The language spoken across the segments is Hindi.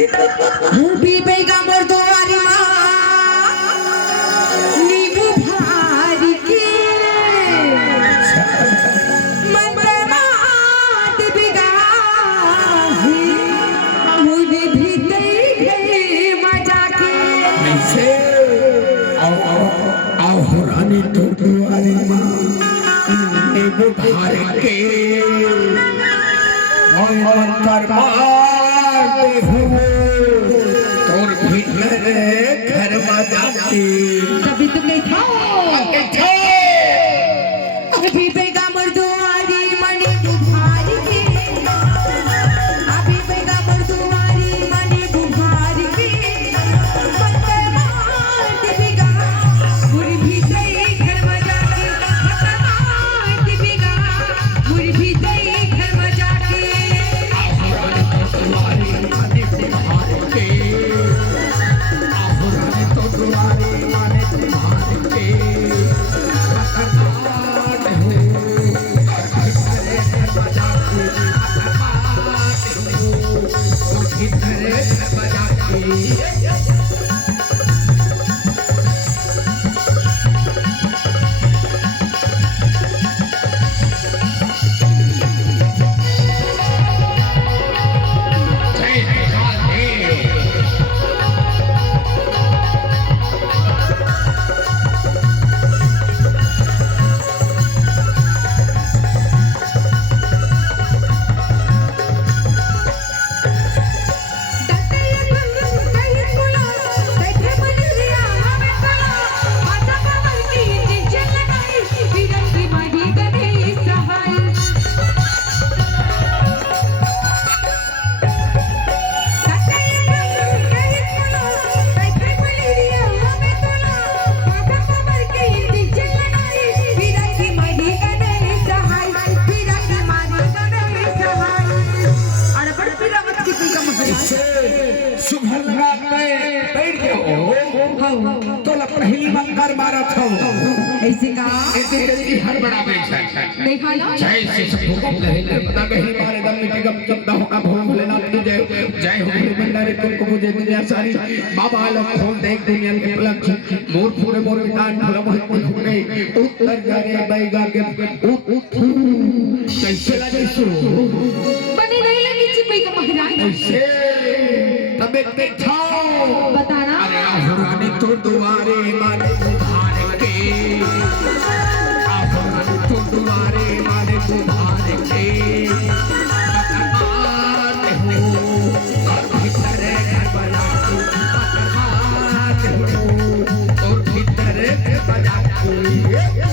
भी बेगा मोर दुआरी माँ नींबू भारी के मंत्र मात बिगा मुझे भी दे मजा के ऐसे आओ रानी तो दुआरी माँ नींबू भारी के मंत्र मारते हुए तोर भीतर घर में जाती तभी तुम नहीं था अभी बेगा मोर दुआरी मनी बुहारी के अभी बेगा मोर दुआरी मनी बुहारी के मंत्र मात बिगा मुझे भी दे घर में जाके मंत्र मात बिगा मुझे भी दे घर में जाके ऐसे का हर बड़ा देखा ना जय श्री सबको लहले पता नहीं मारे दम मिट्टी गम चंदा होगा भोले भोलेनाथ की जय जय हो गुरु भंडारी तुमको मुझे दुनिया सारी बाबा लोग खोल देख दुनिया के पलक मोर पूरे मोर विधान फल मोह हो गई उत्तर जा रे बैगा के कैसे लगे सु बने नहीं लगी चिपई का महाराज ऐसे तबे देखाओ बताना अरे आहुरानी तो दुआरे माने बुधारे के आहुरानी तो दुआरे माने बुधारे के बताते हो और भीतर घर बजाते हो और भीतर घर बजाते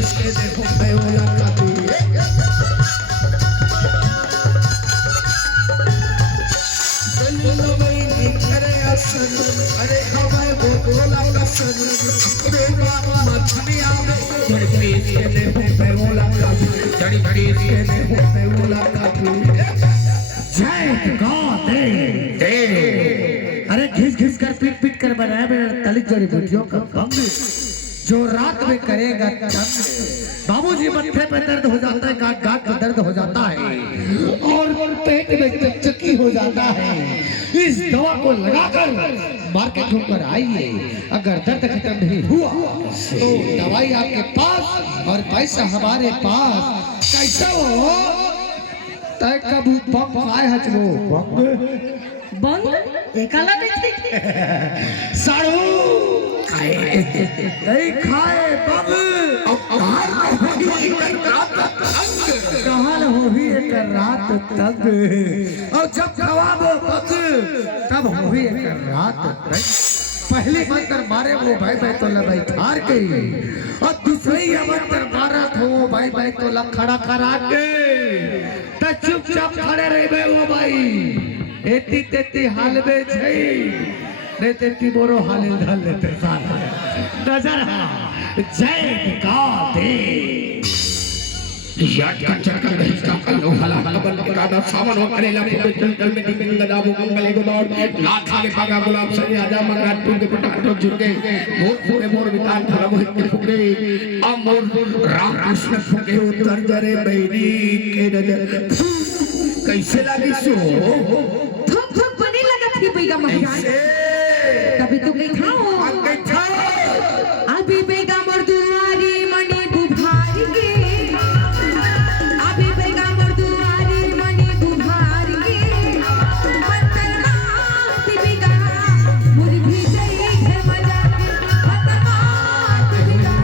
इसके देखो अरे हवाए बोला का सन अरे मछलियां में इसके देखो बोला का जड़ी जड़ी इसके देखो बोला का जय गॉड दे अरे घिस घिस कर पीट पीट कर बनाया मेरा तलित जड़ी बूटियों का भंग जो रात में करेगा बाबूजी मत्थे पे दर्द हो जाता है गांठ गांठ में दर्द हो जाता है और पेट में चकचकी हो जाता है इस दवा को लगाकर मार्केट पर आइए अगर दर्द खत्म नहीं हुआ तो दवाई आपके पास और पैसा हमारे पास कैसा हो तय कबू बम आए हजरो बंद देखला देखी साड़ू नहीं खाए बम कहां हो ही एक रात तक और जब खवाबो बग तब हो ही एक रात तक पहली मंत्र मारे वो भाई तो लबाई थार के और दूसरी अमन मैं तो ला खड़ा करा के त चुपचाप खड़े रहबे ओ भाई एती तेती हालबे छै रे तेती बोरो हाले धल लेते साला नजर हा जय का दे याद का चक्कर नहीं का लोहला कबल कादा सावन हो करेला चल में दिन गदाबो मंगले को दौड़ लाख खाले पागा गुलाब सरी आजा मगरा टूट के पटक झुके मोर पूरे मोर वितान खराब हो फुके आ मोर राम कृष्ण फुके उतर जरे बैरी के नजर कैसे लगी सो थक थक बने लगा थी बेगा महाराज तभी तो गई था अभी बेगा मर्दुआरी मणि बुभार के अभी बेगा मर्दुआरी मणि बुभार के मतमा बेगा मुरी भी गई घर मजा मतमा बेगा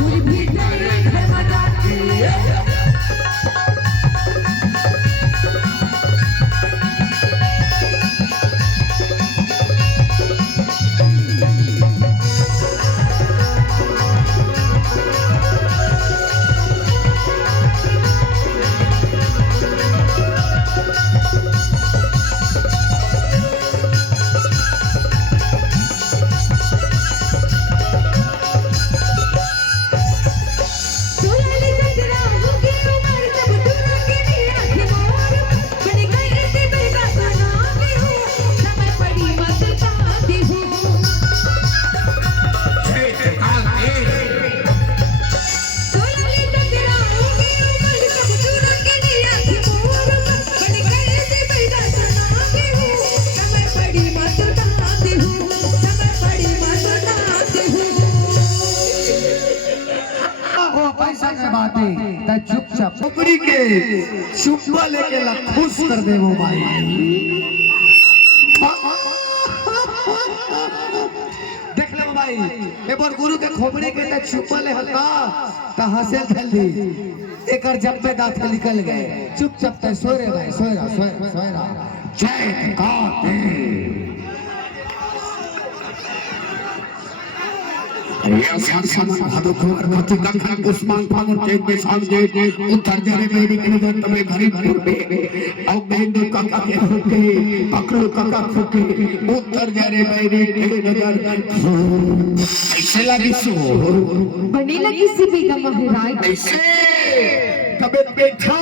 मुरी भी गई घर मजा चुपचाप नौकरी के चुप्पा लेके ला खुश कर दे वो भाई देख ले भाई एक बार गुरु के खोपड़ी के त चुप्पा ले हल्का त हंसे जल्दी एकर जब पे दांत निकल गए चुपचाप त सो रे भाई सो रहा जय का दे या सामान भादो खोर कथि कंखन उस्मान फागुन चैत में शाम जे उतर जरे मेरी के नजर तमे घरी भर पे औ बेंदु काका के फुके पकड़ो काका फुके उतर जरे मेरी के नजर ऐसे लगी सो बने लगी सी बेगा महाराज ऐसे तबे बैठो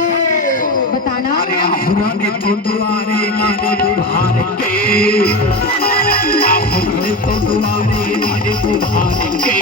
बताना अरे आहुरा ने तो दुआरे माने बुहार के आहुरा तो दुआरे माने बुहार के